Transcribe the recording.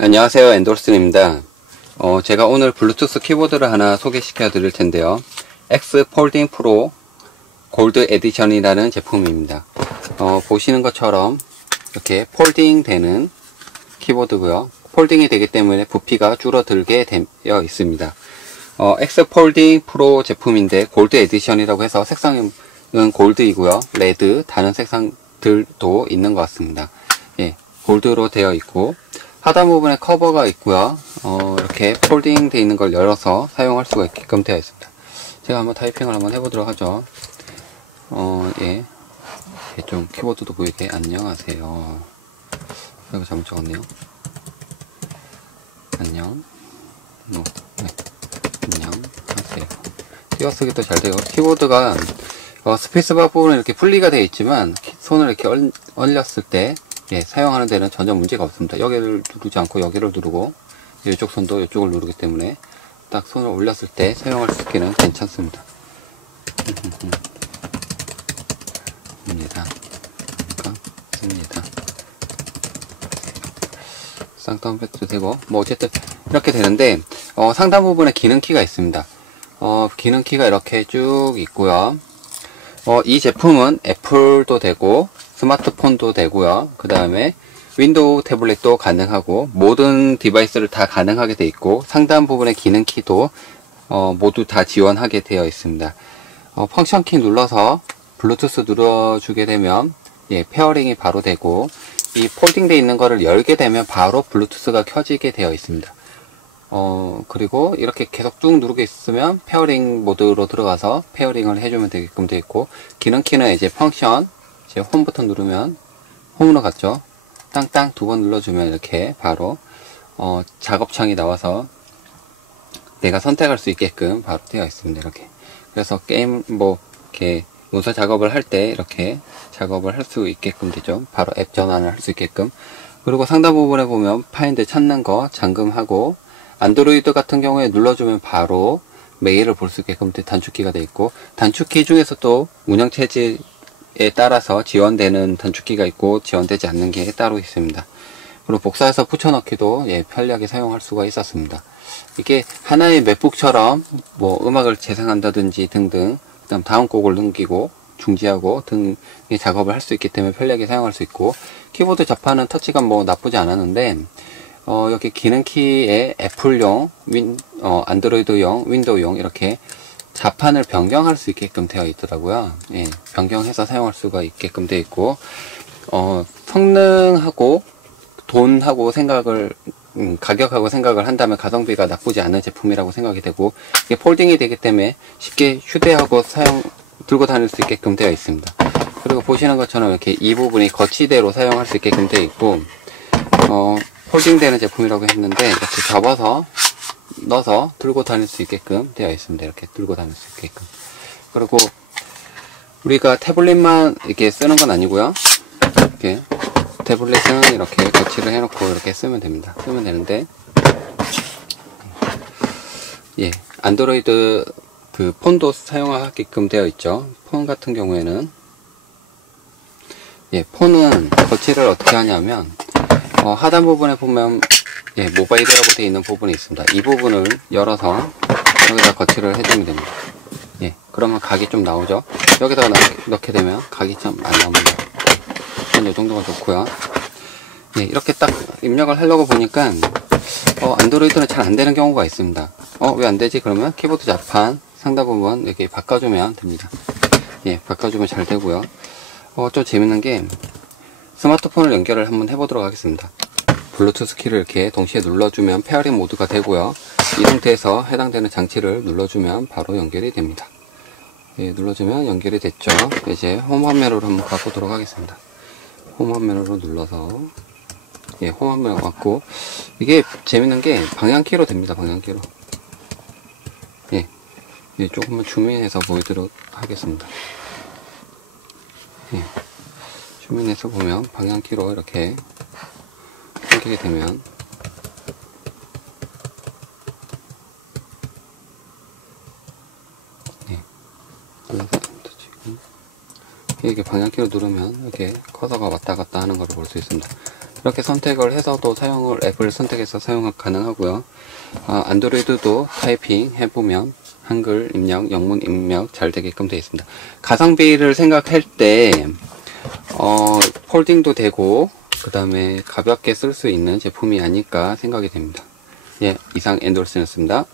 안녕하세요. 엔돌슨입니다. 어, 제가 오늘 블루투스 키보드를 하나 소개시켜 드릴 텐데요. X 폴딩 프로 골드 에디션이라는 제품입니다. 어, 보시는 것처럼 이렇게 폴딩 되는 키보드고요. 폴딩이 되기 때문에 부피가 줄어들게 되어 있습니다. 어, X 폴딩 프로 제품인데 골드 에디션이라고 해서 색상은 골드이고요. 레드 다른 색상들도 있는 것 같습니다. 예, 골드로 되어 있고 하단 부분에 커버가 있고요. 어, 이렇게 폴딩 되어 있는 걸 열어서 사용할 수가 있게끔 되어 있습니다. 제가 한번 타이핑을 한번 해보도록 하죠. 어, 예. 좀 키보드도 보이게 안녕하세요. 이거 잘못 적었네요. 안녕. 어, 네. 안녕하세요. 띄어쓰기도 잘 돼요. 키보드가 어, 스페이스바 부분은 이렇게 분리가 되어 있지만 손을 이렇게 얼, 얼렸을 때 예, 사용하는 데는 전혀 문제가 없습니다. 여기를 누르지 않고 여기를 누르고 이쪽 손도 이쪽을 누르기 때문에 딱 손을 올렸을 때 사용할 수 있기는 괜찮습니다. 입니다. 씁니다. 쌍따옴 패도 되고 뭐 어쨌든 이렇게 되는데 어, 상단 부분에 기능 키가 있습니다. 어, 기능 키가 이렇게 쭉 있고요. 어, 이 제품은 애플도 되고 스마트폰도 되고요. 그 다음에 윈도우 태블릿도 가능하고 모든 디바이스를 다 가능하게 돼 있고 상단 부분의 기능 키도 어, 모두 다 지원하게 되어 있습니다. 어, 펑션 키 눌러서 블루투스 눌러주게 되면 예, 페어링이 바로 되고 이 폴딩 되어 있는 거를 열게 되면 바로 블루투스가 켜지게 되어 있습니다. 어, 그리고 이렇게 계속 쭉 누르고 있으면 페어링 모드로 들어가서 페어링을 해주면 되게끔 되어 있고 기능 키는 이제 펑션 이제 홈 버튼 누르면 홈으로 갔죠. 땅땅 두 번 눌러주면 이렇게 바로 어, 작업창이 나와서 내가 선택할 수 있게끔 바로 되어 있습니다. 이렇게. 그래서 게임 뭐 이렇게 문서 작업을 할 때 이렇게 작업을 할 수 있게끔 되죠. 바로 앱 전환을 할 수 있게끔. 그리고 상단 부분에 보면 파인드 찾는 거 잠금하고 안드로이드 같은 경우에 눌러주면 바로 메일을 볼 수 있게끔 단축키가 되어 있고 단축키 중에서도 운영체제 에 따라서 지원되는 단축키가 있고 지원되지 않는 게 따로 있습니다. 그리고 복사해서 붙여넣기도 예, 편리하게 사용할 수가 있었습니다. 이게 하나의 맥북처럼 뭐 음악을 재생한다든지 등등 그다음 다음 곡을 넘기고 중지하고 등의 작업을 할 수 있기 때문에 편리하게 사용할 수 있고 키보드 접하는 터치감 뭐 나쁘지 않았는데 어, 여기 기능키에 애플용, 윈, 어, 안드로이드용, 윈도우용 이렇게 자판을 변경할 수 있게끔 되어 있더라고요. 예, 변경해서 사용할 수가 있게끔 되어 있고, 어, 성능하고 돈하고 생각을, 음, 가격하고 생각을 한다면 가성비가 나쁘지 않은 제품이라고 생각이 되고, 이게 폴딩이 되기 때문에 쉽게 휴대하고 사용, 들고 다닐 수 있게끔 되어 있습니다. 그리고 보시는 것처럼 이렇게 이 부분이 거치대로 사용할 수 있게끔 되어 있고, 어, 폴딩 되는 제품이라고 했는데, 이렇게 접어서 넣어서 들고 다닐 수 있게끔 되어 있습니다. 이렇게 들고 다닐 수 있게끔. 그리고 우리가 태블릿만 이렇게 쓰는 건 아니고요. 이렇게 태블릿은 이렇게 거치를 해놓고 이렇게 쓰면 됩니다. 쓰면 되는데 예 안드로이드 그 폰도 사용하게끔 되어 있죠. 폰 같은 경우에는 예 폰은 거치를 어떻게 하냐면 어, 하단 부분에 보면 예, 모바일이라고 되어 있는 부분이 있습니다. 이 부분을 열어서 여기다 거치를 해주면 됩니다. 예, 그러면 각이 좀 나오죠? 여기다가 넣게 되면 각이 좀안 나옵니다. 이 정도가 좋고요. 예, 이렇게 딱 입력을 하려고 보니까 어, 안드로이드는 잘 안 되는 경우가 있습니다. 어, 왜 안 되지? 그러면 키보드 자판 상단 부분 이렇게 바꿔주면 됩니다. 예, 바꿔주면 잘 되고요. 어, 좀 재밌는 게 스마트폰을 연결을 한번 해보도록 하겠습니다. 블루투스 키를 이렇게 동시에 눌러주면 페어링 모드가 되고요. 이 상태에서 해당되는 장치를 눌러주면 바로 연결이 됩니다. 예, 눌러주면 연결이 됐죠. 이제 홈 화면으로 한번 가보도록 하겠습니다. 홈 화면으로 눌러서 예, 홈 화면 왔고 이게 재밌는 게 방향키로 됩니다. 방향키로 예, 예 조금만 주민해서 보여드리도록 하겠습니다. 예, 주민해서 보면 방향키로 이렇게 끊기게 되면 네. 이렇게 방향키로 누르면 이렇게 커서가 왔다 갔다 하는 것을 볼수 있습니다. 이렇게 선택을 해서도 사용을 앱을 선택해서 사용 가능하고요. 아, 안드로이드도 타이핑 해보면 한글 입력, 영문 입력 잘 되게끔 되어 있습니다. 가성비를 생각할 때 어, 폴딩도 되고 그 다음에 가볍게 쓸 수 있는 제품이 아닐까 생각이 됩니다. 예, 이상 엔돌스였습니다.